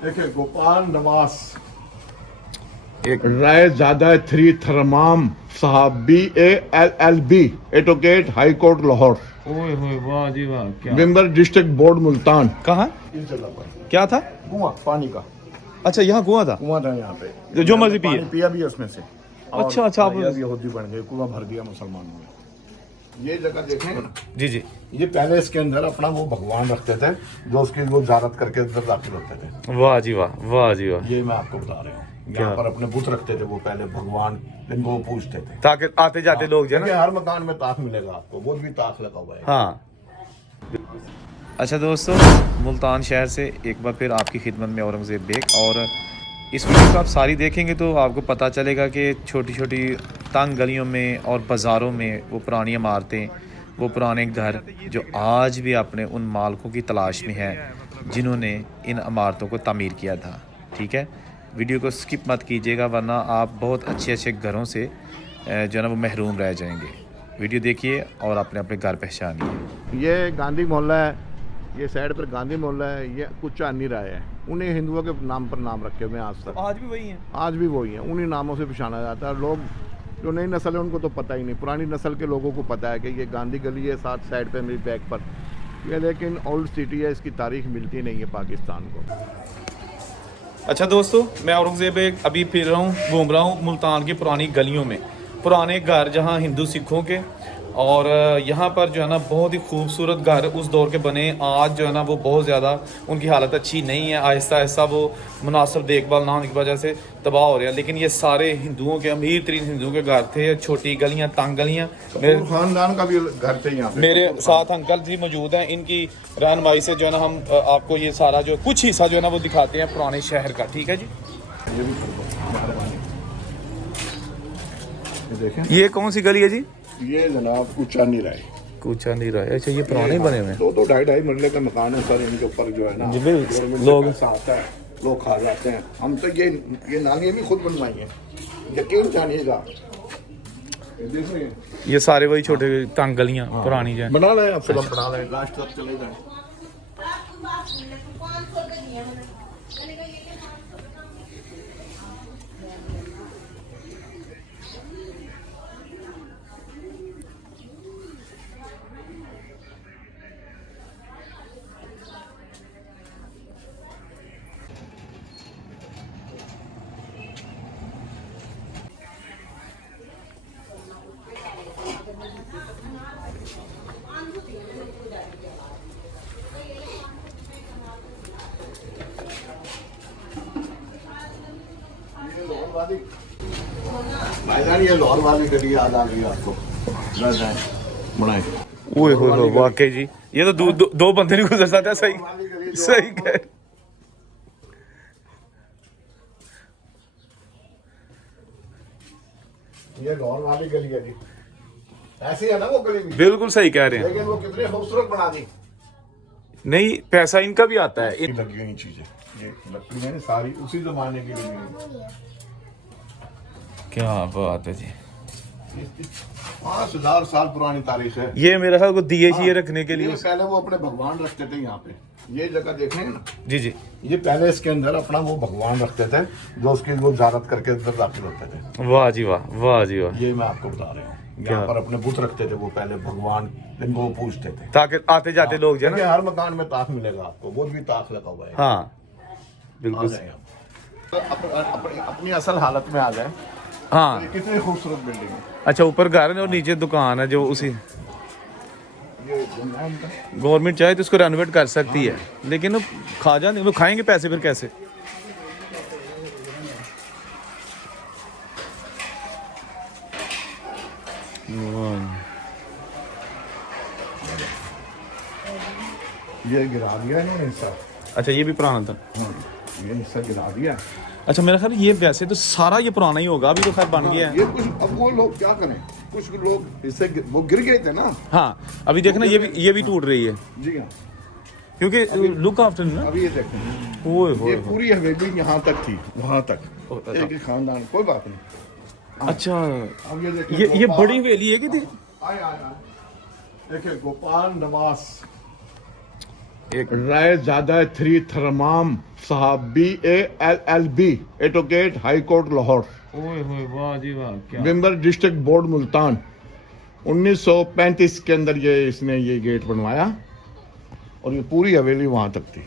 देखिए गोपाल नवास एक राय ज्यादा 3 थरमाम साहब BALLB advocate high court Lahore, ओए होए वाह जी वाह, क्या मेंबर डिस्ट्रिक्ट बोर्ड मुल्तान। कहाँ इस जगह पर क्या था? कुआं पानी का अच्छा यहाँ कुआं था। कुआं था यहाँ पे, जो मर्जी पिए। पानी पिया भी है उसमें से। और अच्छा अच्छा आप अब यहूदी बन गए, कुआं भर दिया मुसलमानों ने। ये जगह देखें, जी जी ये पहले इसके अंदर अपना वो भगवान रखते थे जो उसकी वो ज़ियारत करके अंदर दाखिल होते थे। वाह जी वाह, वाह जी वाह। ये मैं आपको बता रहा हूँ, क्या? यहाँ पर अपने बुत रखते थे वो पहले भगवान, जिनको वो पूजते थे। ताकि आते जाते लोग जो है देखिए ना। हर मकान में ताक मिलेगा आपको, वो भी ताक लगा हुआ है। हाँ। अच्छा दोस्तों, मुल्तान शहर से एक बार फिर आपकी खिदमत में औरंगज़ेब बेग। और इस वीडियो को आप सारी देखेंगे तो आपको पता चलेगा कि छोटी छोटी तंग गलियों में और बाज़ारों में वो पुरानी इमारतें, वो पुराने घर जो आज भी अपने उन मालिकों की तलाश में हैं जिन्होंने इन इमारतों को तामीर किया था। ठीक है, वीडियो को स्किप मत कीजिएगा वरना आप बहुत अच्छे अच्छे घरों से जो है ना वो महरूम रह जाएंगे। वीडियो देखिए और अपने अपने घर पहचानिए। ये गांधी मोहल्ला है, ये साइड पर गांधी मोहल्ला है, ये कुछ चांदनी राय है। उन्हें हिंदुओं के नाम पर नाम रखे हुए हैं आज तक। आज भी वही है। आज भी वही है, उन्हीं नामों से पहचाना जाता है। लोग जो नई नस्ल है उनको तो पता ही नहीं, पुरानी नस्ल के लोगों को पता है कि ये गांधी गली है, साथ साइड पे मेरी बैक पर ये, लेकिन ओल्ड सिटी है, इसकी तारीख मिलती नहीं है पाकिस्तान को। अच्छा दोस्तों, मैं औरंगज़ेब बेग अभी फिर रहा हूँ, घूम रहा हूँ मुल्तान की पुरानी गलियों में, पुराने घर जहाँ हिंदू सिखों के। और यहाँ पर जो है ना बहुत ही खूबसूरत घर उस दौर के बने। आज जो है ना वो बहुत ज़्यादा उनकी हालत अच्छी नहीं है, आहिस्ता आहिस्ता वो मुनासिब देखभाल ना होने की वजह से तबाह हो रहे हैं। लेकिन ये सारे हिंदुओं के, अमीर तरीन हिंदुओं के घर थे, छोटी गलियाँ, तंग गलियाँ। मेरे खानदान का भी घर थे यहाँ पे। मेरे साथ अंकल जी मौजूद हैं, इनकी रहनुमाई से जो है ना हम आपको ये सारा जो कुछ हिस्सा जो है ना वो दिखाते हैं पुराने शहर का। ठीक है जी। ये भी मेहरबानी। ये देखें, ये कौन सी गली है जी? ये जनाब कूचा नहीं रहे, कुछ नहीं रहा है। अच्छा ये पुराने बने हुए हैं। 2-2 ढाई-ढाई मरले का मकान है सर, इनके ऊपर जो है ना जी बिल्कुल, गवर्नमेंट लोग से पैसा आता है, लोग खा जाते हैं। हम तो ये नालियाँ भी खुद बनवाई हैं, यकीन जानिएगा। ये देखिए, ये सारे वही छोटे तंग गलियां पुरानी जो है। बना लें अब, फिल्म बना लें, लास्ट तक चले जाएं। भाईजान ये लाहौर वाली गली याद आ गई आपको, बनाए। ओए होए वाकई जी, ये तो दो बंदे नहीं गुजर सकता। सही सही कह। ये लाहौर वाली गली है जी, ऐसी है ना वो गली भी, बिल्कुल सही कह रहे हैं। लेकिन वो कितनी खूबसूरत बना दी। नहीं, पैसा इनका भी आता है। लगी हुई चीजें, ये लकड़ी है सारी उसी जमाने की लगी हुई। क्या बात है जी। 5000 साल पुरानी तारीख है। ये मेरा ख्याल को दिए चाहिए रखने के लिए। ये पहले वो अपने भगवान रखते थे यहाँ पे, ये जगह देखें ना, जी जी। ये पहले इसके अंदर अपना वो भगवान रखते थे जो उसकी वो ज़ियारत करके अंदर दाखिल होते थे। वाह जी वाह, वाह जी वाह। ये मैं आपको बता रहा हूँ, यहाँ पर अपने बुत रखते थे वो पहले भगवान, जिनको वो पूजते थे। ताकि आते जाते लोग जो है देखिए ना। हर मकान में ताक मिलेगा आपको, वो भी ताक लगा हुआ है। हाँ आ बिल्कुल। जाए आप। अपनी असल हालत में आ जाए। हाँ। कितनी खूबसूरत बिल्डिंग है। अच्छा ऊपर घर है और नीचे दुकान है जो उसी। ये दुनिया उनका। गवर्नमेंट चाहे तो इसको रेनोवेट कर सकती है, लेकिन वो खा जाने, वो खाएंगे पैसे फिर कैसे? ये गिरा दिया इन्होंने हिस्सा। अच्छा ये भी पुराना था। हाँ, ये हिस्सा गिरा दिया। अच्छा मेरा ख्याल ये वैसे तो सारा ये पुराना ही होगा, अभी तो खैर बन गया है। ये कुछ, अब वो लोग क्या करें, कुछ लोग इससे वो गिर गए थे ना। हाँ अभी देखना ये भी टूट रही है जी हाँ, क्योंकि लुक आफ्टर ना। अभी ये देखें, ओए ये होए। पूरी हवेली यहाँ तक थी, वहाँ तक एक ही खानदान, कोई बात नहीं। अच्छा अब ये देखें, ये बड़ी हवेली है कि थी? आए आए आए, देखिए गोपाल नवास एक राय ज़्यादा 3 थरमाम साहब BALLB advocate high court Lahore, ओए होए वाह जी वाह, क्या मेंबर डिस्ट्रिक्ट बोर्ड मुल्तान। 1935 के अंदर इसने ये गेट बनवाया और ये पूरी हवेली वहां तक थी।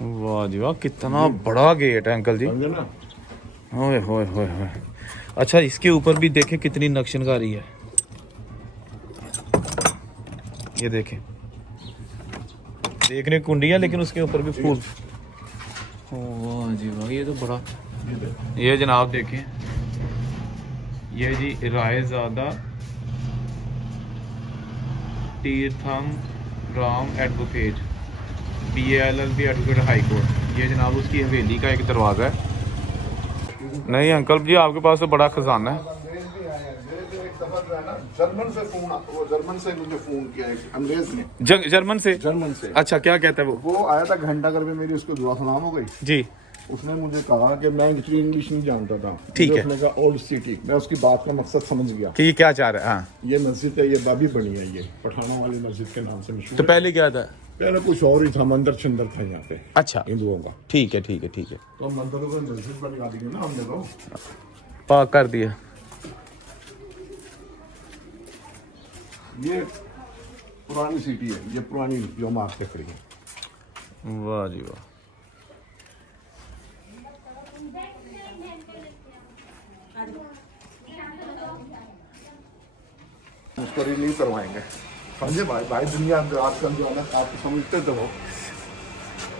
वाह जी वाह, कितना बड़ा गेट है अंकल जी। समझे ना? ओए होए होए होए। अच्छा, इसके ऊपर भी देखें कितनी नक्शनकारी है, ये देखें, देखने कुंडियां लेकिन उसके ऊपर भी फूल। वाह जी वाह, ये तो बड़ा, ये जनाब देखें, ये जी Raizada Tirtham Ram advocate BALLB advocate high court, ये जनाब उसकी हवेली का एक दरवाज़ा है। नहीं अंकल जी, आपके पास तो बड़ा खजाना है। जर्मन से फोन, वो जर्मन से मुझे फोन किया एक अंग्रेज ने, जर्मन से? जर्मन से। अच्छा, क्या कहता है वो आया था घंटा घर में, मेरी उसको दुआ सलाम हो गई। जी, उसने मुझे कहा कि मैं इतनी इंग्लिश नहीं जानता था। ठीक है। उसने कहा ओल्ड सिटी, मैं उसकी बात का मकसद समझ गया कि ये क्या चाह रहा है। हाँ, ये मस्जिद है, ये बाबी बनी है, ये पठाना वाली मस्जिद के नाम से मशहूर तो है। पहले क्या था? पहले कुछ और ही था, मंदिर चंदर था यहाँ पे अच्छा, हिंदुओं का। ठीक है ठीक है ठीक है, तो मंदिरों को मस्जिद बनवा दी ना हमने तो। पाक कर दिया। ये पुरानी सिटी है, ये पुरानी जो मार्केट खड़ी है। वाह जी वाह, उसको रिलीव करवाएंगे। समझे भाई, भाई दुनिया आजकल जो है ना, आप समझते तो हो।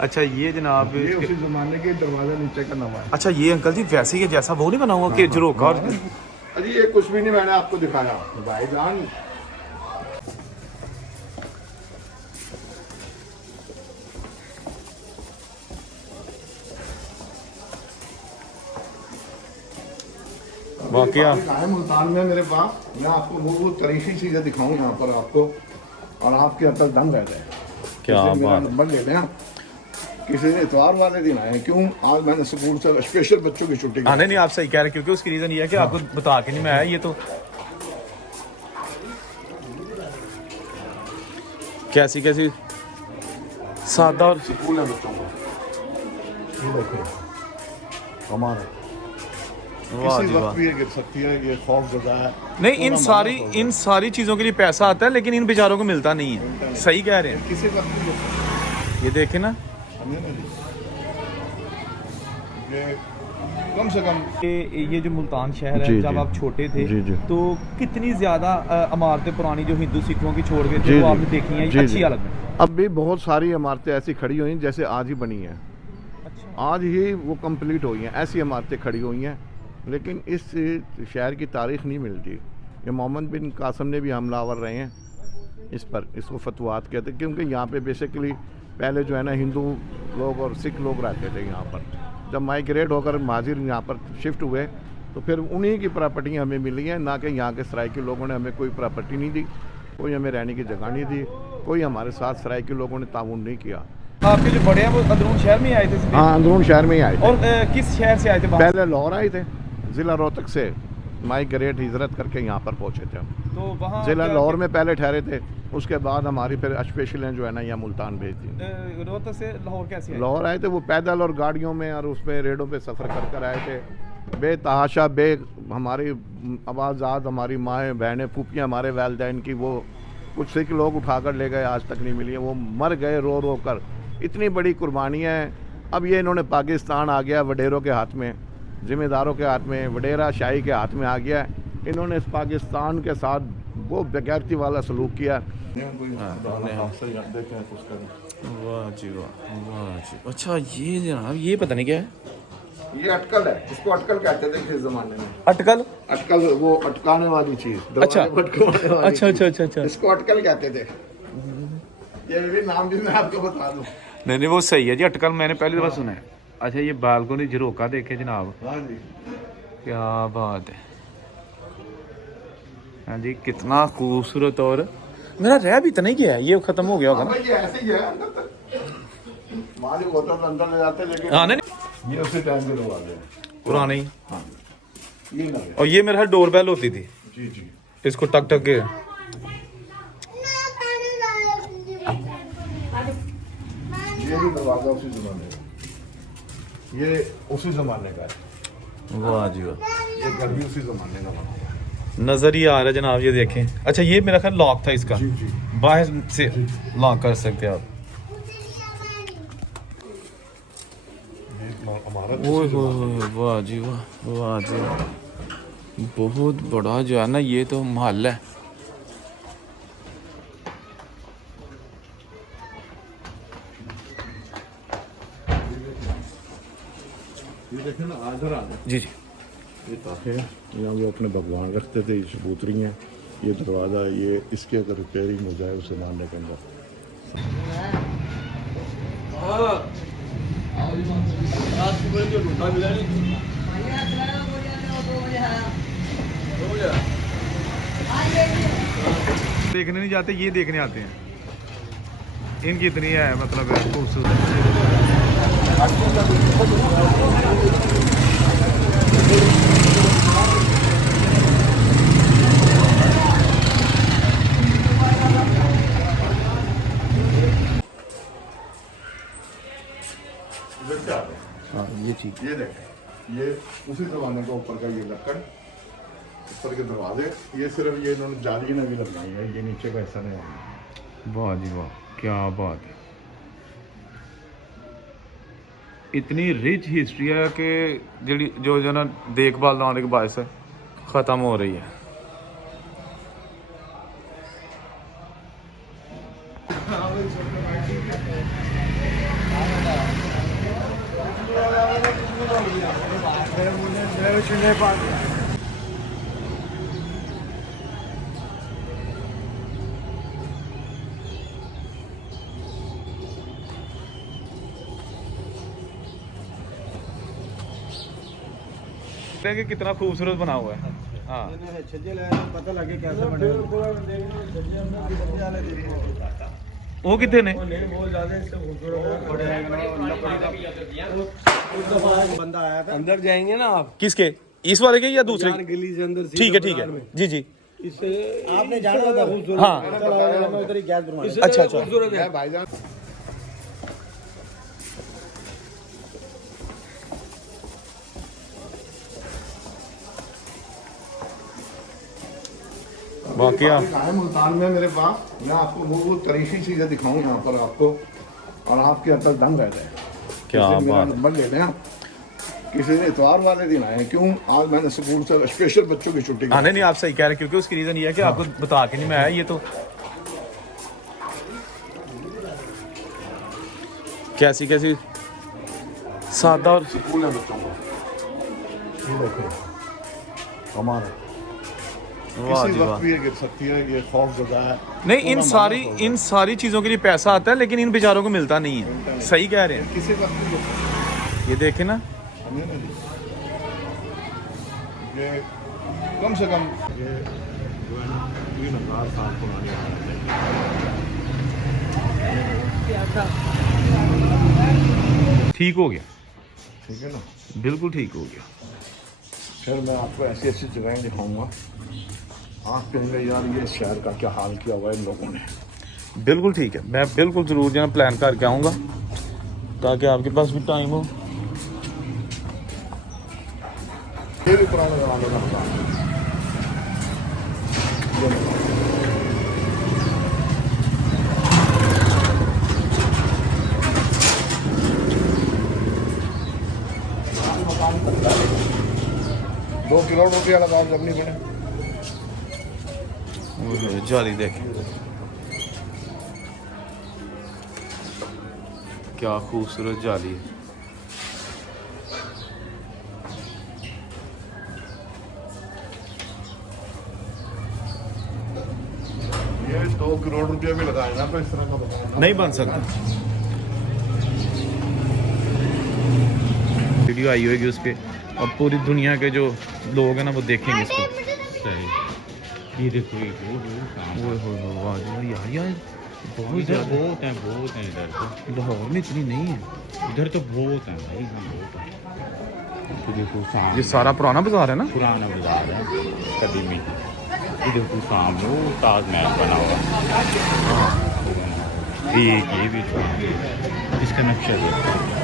अच्छा ये जनाब ये उसी जमाने के दरवाजा नीचे का नवा है। अच्छा ये अंकल जी वैसे ही जैसा वो नहीं बना हुआ कि झरोखा और अरे ये कुछ भी नहीं, मैंने आपको दिखाया भाईजान। वाकया है मुल्तान में मेरे पास, मैं आपको वो तारीखी चीजें दिखाऊं यहाँ पर आपको, और आपके अब तक दम रह जाए। क्या किसी दिन मेरा बात। नंबर ले लें, किसी दिन इतवार वाले दिन आए। क्यों? आज मैंने स्कूल से स्पेशल बच्चों की छुट्टी हाँ नहीं आप सही कह रहे हैं, क्योंकि उसकी रीज़न ये है कि आपको बता के नहीं मैं आया। ये तो कैसी कैसी सादा और स्कूल है बच्चों को। ये देखो हमारा वाह किसी जी वक्त वाह। भी ये गिर सकती है, ये खौफ ज़दा है। नहीं पूरा इन सारी चीज़ों के लिए पैसा आता है, लेकिन इन बेचारों को मिलता नहीं है। सही कह रहे हैं, किसी वक्त भी गिर सकती है। ये देखे ना, समझे ना जी? ये कम से कम ये जो मुल्तान शहर है, जी, जब जी। आप छोटे थे जी, जी। तो कितनी ज्यादा इमारतें पुरानी जो हिंदू सिखों की छोड़ गए जी, थे वो जी। आपने देखी हैं, जी, अच्छी जी। हालत में। अब भी बहुत सारी इमारतें ऐसी खड़ी हुई हैं जैसे आज ही बनी हैं। अच्छा, आज ही वो कंप्लीट हुई हैं, ऐसी इमारतें खड़ी हुई हैं। लेकिन इस शहर की तारीख नहीं मिलती। ये मोहम्मद बिन कासम ने भी हमलावर रहे हैं इस पर, इसको फतवात कहते हैं, क्योंकि यहाँ पे बेसिकली पहले जो है ना हिंदू लोग और सिख लोग रहते थे यहाँ पर। जब माइग्रेट होकर महाजिर यहाँ पर शिफ्ट हुए तो फिर उन्हीं की प्रॉपर्टी हमें मिली हैं, ना कि यहाँ के सराइकी लोगों ने हमें कोई प्रॉपर्टी नहीं दी, कोई हमें रहने की जगह नहीं दी, कोई हमारे साथ सराइकी लोगों ने ताउन नहीं किया। आपके जो बड़े हैं वो अंदरून शहर में ही आए थे सीधे? हाँ, अंदरून शहर में ही आए थे। और किस शहर से आए थे बाहर? पहले लाहौर आए थे, ज़िला रोहतक से माइग्रेट हिजरत करके यहाँ पर पहुँचे थे हम। तो वहाँ ज़िला लाहौर में पहले ठहरे थे, उसके बाद हमारी फिर स्पेशलें जो है ना यहाँ मुल्तान भेज दी। रोहतक से लाहौर कैसे आए? लाहौर आए थे वो पैदल और गाड़ियों में और उसमें रेडों पे सफ़र कर कर आए थे। बेतहाशा बे हमारी आवाज़ात, हमारी माएँ बहनें फूफियाँ, हमारे वालिदैन की वो कुछ सिख लोग उठाकर ले गए, आज तक नहीं मिली है। वो मर गए रो रो कर। इतनी बड़ी कुर्बानी है। अब ये इन्होंने पाकिस्तान आ गया वडेरों के हाथ में, ज़िम्मेदारों के हाथ में, वडेरा शाही के हाथ में आ गया है। इन्होंने इस पाकिस्तान के साथ वो बेगैरती वाला सलूक किया। वाह जी वाह, वाह जी। अच्छा ये जनाब ये पता नहीं क्या है, ये अटकल है, इसको अटकल कहते थे किस ज़माने में। अटकल? अटकल वो अटकाने वाली चीज़, अच्छा। दरवाजे पर अटकाने वाली अच्छा चीज़। अच्छा अच्छा अच्छा। इसको अटकल कहते थे। ये भी नाम भी मैं आपको बता दूं। नहीं नहीं वो सही है जी, अटकल मैंने पहली दफा सुना है। अच्छा ये बालकोनी झरोका देखे जनाब, हाँ जी। क्या बात है। हाँ जी कितना खूबसूरत। और मेरा रह भी तो नहीं गया है, ये खत्म हो गया होगा ना? हाँ, ये ऐसे ही है अंदर तक। मालिक होता तो अंदर ले जाते, लेकिन हाँ नहीं ये उसी टाइम के लोग आ गए। पुरानी। हाँ, ये ना गए। और ये मेरे डोर बेल होती थी, जी जी। इसको टक टक के। ये भी दरवाज़ा उसी ज़माने का, ये उसी ज़माने का है, वाह जी वाह, ये घर भी उसी ज़माने का बना हुआ है। नज़र ही आ रहा है जनाब, ये देखें। अच्छा ये मेरा ख्याल लॉक था इसका, जी जी, बाहर से लॉक कर सकते हैं आप। ये हमारा ओए होए, वाह जी वाह, वाह जी वाह, बहुत बड़ा जो है ना ये तो महल है। ये देखें ना, आधर जी जी, ये ताखे हैं, यहाँ वो अपने भगवान रखते थे, ये कबूतरी हैं, ये दरवाज़ा है, ये इसके अगर रिपेयरिंग हो जाए उस ज़माने के अंदर। देखने नहीं जाते, ये देखने आते हैं। इनकी इतनी है मतलब खूबसूरत। हाँ ये चीज, ये देखें, ये उसी ज़माने का ऊपर का ये लक्कड़, ऊपर के दरवाजे, ये सिर्फ ये इन्होंने जाली ने भी लगाई है, ये नीचे का ऐसा नहीं है। वाह जी वाह, क्या बात है। इतनी रिच हिस्ट्री है कि जो ना देखभाल ना होने के बाद से ख़त्म हो रही है। कि कितना खूबसूरत बना हुआ है। हाँ पता लगे कैसे बने वो कितने ने? बंदा आया था, अंदर जाएंगे ना आप, किसके, इस वाले के या दूसरे? गली से अंदर ठीक है ठीक है, जी जी। इससे आपने जाना था खूबसूरत। हाँ उधर ही गैस बनवाया। अच्छा अच्छा, खूबसूरत है भाईजान, वाकया है मुल्तान में मेरे पास, मैं आपको वो तरीकी चीज़ें दिखाऊँ यहाँ पर आपको, और आपके अंदर दम रह जाए। क्या किसी मेरा बात। नंबर ले लें आप, किसी ने इतवार वाले दिन आए, क्यों आज मैंने स्कूल से स्पेशल बच्चों की छुट्टी हाँ नहीं आप सही कह रहे हैं, क्योंकि उसकी रीज़न ये है कि आपको बता के नहीं मैं आया। ये तो कैसी कैसी सादा और स्कूल है बच्चों को, ये देखो हमारा वाह किसी जी वक्त वाह। भी ये गिर सकती है, ये खौफ जगह है। नहीं इन पूरा सारी मामला खौफ इन सारी चीज़ों के लिए पैसा आता है, लेकिन इन बेचारों को मिलता नहीं है। सही कह रहे है। हैं, किसी वक्त भी गिर सकती ये देखे ना, है ना जी। ये कम से कम ये जो है ना 3000 साल पुरानी इमारत है। ठीक हो गया, ठीक है ना, बिल्कुल ठीक हो गया। फिर मैं आपको ऐसी ऐसी जगहें दिखाऊंगा, आप कहेंगे यार ये शहर का क्या हाल किया हुआ है इन लोगों ने। बिल्कुल ठीक है, मैं बिल्कुल ज़रूर जो है प्लान करके आऊँगा ताकि आपके पास भी टाइम हो। ये भी पुराने जमाने का मकान है। ये देखो। मकान बनता है, 2 करोड़ रुपया लगा करनी पड़े। जाली देखें, क्या खूबसूरत जाली है। ये 2 करोड़ रुपया भी लगाए ना तो इस तरह का मकान नहीं बन सकता। वीडियो आई होगी उस पर, और पूरी दुनिया के जो लोग हैं ना वो देखेंगे इसको। ये देखो ये वाह जी यार, यार बहुत इधर ज़्यादा, बहुत है इधर तो। लाहौर में इतनी नहीं है। इधर तो बहुत है भाई, यहाँ बहुत है। तो देखो सामने ये सारा पुराना बाजार है ना? पुराना बाजार है कदीमी। ये देखो सामने वो ताजमहल बना हुआ है। ये भी इसका नक्शा देखो